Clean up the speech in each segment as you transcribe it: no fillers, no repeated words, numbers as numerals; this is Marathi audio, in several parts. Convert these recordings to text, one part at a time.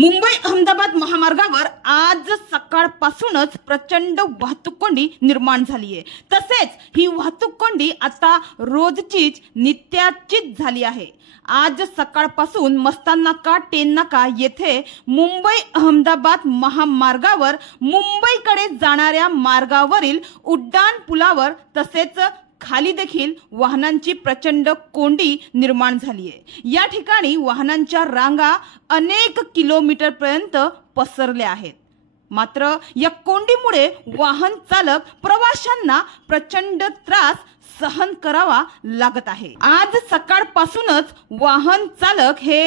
मुंबई अहमदाबाद महामार्गावर आज सकाळपासूनच प्रचंड वाहतूक कोंडी निर्माण झाली आहे। तसेच ही वाहतूक कोंडी आता रोजचीच नित्याचीच झाली आहे। आज सकाळपासून मस्ताननाका टेननाका येथे मुंबई अहमदाबाद महामार्गावर मुंबईकडे जाणाऱ्या मार्गावरील उड्डाण पुलावर तसेच खाली देखील वाहनांची प्रचंड कोंडी निर्माण झाली आहे। या ठिकाणी वाहनांच्या रांगा अनेक किलोमीटर पर्यंत पसरल्या आहेत। मात्र या कोंडीमुळे वाहन चालक प्रवाशांना प्रचंड त्रास सहन करावा लागत आहे। आज सकाळपासूनच वाहन चालक हे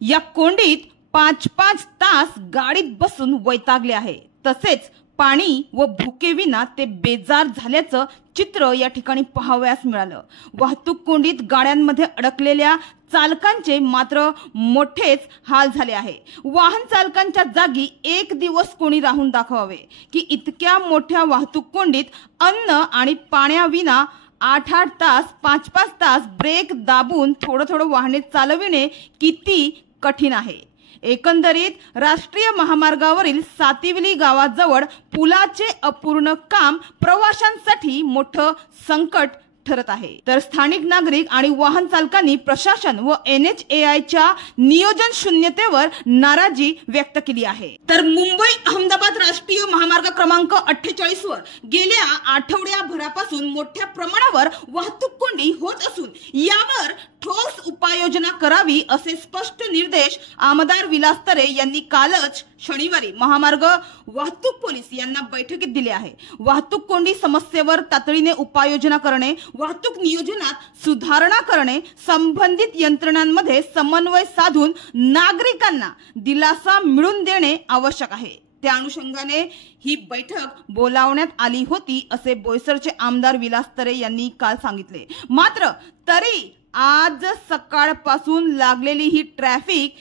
या कोंडीत 5-5 तास गाडीत बसून वैतागले आहे। तसेच पाणी व भुकेविना ते बेजार झाल्याचं चित्र या ठिकाणी पाहावयास मिळालं। वाहतूक कोंडीत गाड्यांमध्ये अडकलेल्या चालकांचे मात्र मोठेच हाल झाले आहे। वाहन चालकांच्या जागी एक दिवस कोणी राहून दाखवावे की इतक्या मोठ्या वाहतूक कोंडीत अन्न आणि पाण्याविना 8-8 तास 5-5 तास ब्रेक दाबून थोडं वाहने चालविणे किती कठीण आहे। एकंदरीत राष्ट्रीय महामार्गावरील सातिवली गावाजवळ पुलाचे अपूर्ण काम प्रवाशांसाठी मोठं संकट ठरत आहे। तर स्थानिक नागरिक आणि वाहन चालकांनी प्रशासन व NHAIच्या नियोजन शून्यतेवर नाराजी व्यक्त केली आहे। तर मुंबई अहमदाबाद राष्ट्रीय महामार्ग क्रमांक 48 वर गेल्या आठवड्याभरापासून मोठ्या प्रमाणावर वाहतूक कोंडी होत असून यावर ठोस उपाययोजना करावी असे स्पष्ट निर्देश आमदार विलास तरे यांनी कालच शनिवारी महामार्ग वाहतूक पोलीस यांना बैठकीत दिले आहे। वाहतूक कोंडी समस्येवर तातडीने उपाययोजना करणे, वाहतूक नियोजनात सुधारणा करणे, संबंधित यंत्रणांमध्ये समन्वय साधून नागरिकांना दिलासा मिळवून देणे आवश्यक आहे। त्या अनुषंगाने ही बैठक बोलावण्यात आली होती असे बोईसरचे आमदार विलास तरे यांनी काल सांगितले। मात्र तरी आज सकाळपासून लागलेली ही ट्रॅफिक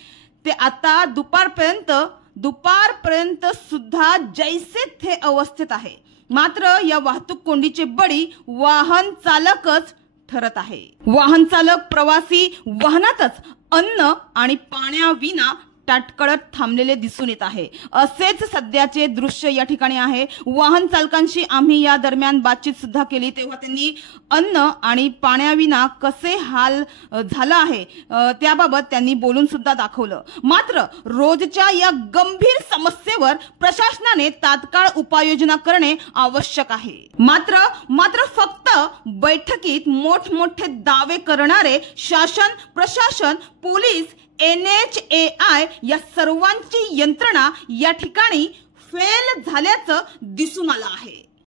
ते आता दुपारपर्यंत सुद्धा जैसे थे अवस्थेत आहे। मात्र या वाहतूक कोंडीचे बळी वाहन चालकच ठरत आहे। वाहन चालक प्रवासी वाहनातच अन्न आणि पाण्याविना ताटकळत थांबलेले दिसून येत आहे। असेच सध्याचे दृश्य या ठिकाणी आहे। वाहन चालकांशी आम्ही या दरम्यान बातचीत सुद्धा केली तेव्हा त्यांनी अन्न आणि पाण्याविना कसे हाल झाला आहे त्याबाबत त्यांनी बोलून सुद्धा दाखवलं। मात्र रोजच्या या गंभीर समस्येवर प्रशासनाने तात्काळ उपाययोजना करणे आवश्यक आहे। मात्र फक्त बैठकीत मोठमोठे दावे करणारे शासन, प्रशासन, पोलीस, NHAI या सर्वांची यंत्रणा या ठिकाणी फेल झाल्याचं दिसून आलं आहे।